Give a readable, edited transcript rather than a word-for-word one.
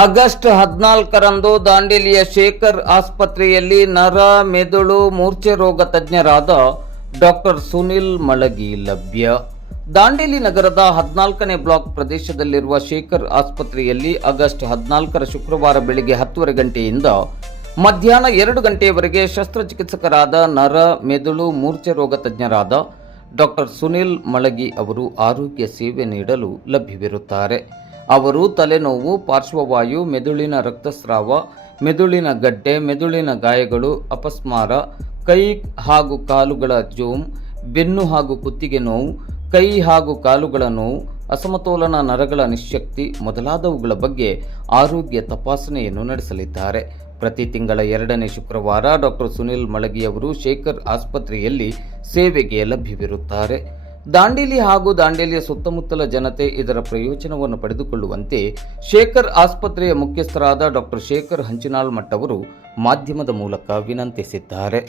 August 14ರಂದು ದಾಂಡೇಲಿಯ Shekhar ಆಸ್ಪತ್ರೆಯಲ್ಲಿ ನರ ಮೆದುಳು ಮೂರ್ಛೆ ರೋಗ ತಜ್ಞರಾದ ಡಾಕ್ಟರ್ ಸುನಿಲ್ ಮಳಗಿ ಲಭ್ಯ. ದಾಂಡೇಲಿ ನಗರದ 14ನೇ ಬ್ಲಾಕ್ ಪ್ರದೇಶದಲ್ಲಿರುವ ಶೇಖರ್ ಆಸ್ಪತ್ರೆಯಲ್ಲಿ ಆಗಸ್ಟ್ 14ರ ಶುಕ್ರವಾರ ಬೆಳಗ್ಗೆ 10 ಗಂಟೆಯಿಂದ ಮಧ್ಯಾಹ್ನ 2 ಗಂಟೆಯವರೆಗೆ ಶಸ್ತ್ರಚಿಕಿತ್ಸಕರಾದ ನರ ಮೆದುಳು ಮೂರ್ಛೆ ರೋಗ ತಜ್ಞರಾದ ಡಾಕ್ಟರ್ ಸುನಿಲ್ ಮಳಗಿ ಅವರು ಆರೋಗ್ಯ ಸೇವೆ ನೀಡಲು ಲಭ್ಯವಿರುತ್ತಾರೆ. ಅವರು ತಲೆನೋವು, ಪಾರ್ಶ್ವವಾಯು, ಮೆದುಳಿನ ರಕ್ತಸ್ರಾವ, ಮೆದುಳಿನ ಗಡ್ಡೆ, ಮೆದುಳಿನ ಗಾಯಗಳು, ಅಪಸ್ಮಾರ, ಕೈ ಹಾಗೂ ಕಾಲುಗಳ ಜೋಮ್, ಬೆನ್ನು ಹಾಗೂ ಕುತ್ತಿಗೆ ನೋವು, ಕೈ ಹಾಗೂ ಕಾಲುಗಳ ನೋವು, ಅಸಮತೋಲನ ನರಗಳ ನಿಶ್ಶಕ್ತಿ ಮೊದಲಾದವುಗಳ ಬಗ್ಗೆ ಆರೋಗ್ಯ ತಪಾಸಣೆಯನ್ನು ನಡೆಸಲಿದ್ದಾರೆ. ಪ್ರತಿ ತಿಂಗಳ 2ನೇ ಶುಕ್ರವಾರ ಡಾಕ್ಟರ್ ಸುನಿಲ್ ಮಳಗಿ ಅವರು ಶೇಖರ್ ಆಸ್ಪತ್ರೆಯಲ್ಲಿ ಸೇವೆಗೆ ಲಭ್ಯವಿರುತ್ತಾರೆ. ದಾಂಡೇಲಿ ಹಾಗೂ ದಾಂಡೇಲಿಯ ಸುತ್ತಮುತ್ತಲ ಜನತೆ ಇದರ ಪ್ರಯೋಜನವನ್ನು ಪಡೆದುಕೊಳ್ಳುವಂತೆ ಶೇಖರ್ ಆಸ್ಪತ್ರೆಯ ಮುಖ್ಯಸ್ಥರಾದ ಡಾಕ್ಟರ್ ಶೇಖರ್ ಹಂಚಿನಾಳ್ ಮಠ್ ಅವರು ಮಾಧ್ಯಮದ ಮೂಲಕ ವಿನಂತಿಸಿದ್ದಾರೆ.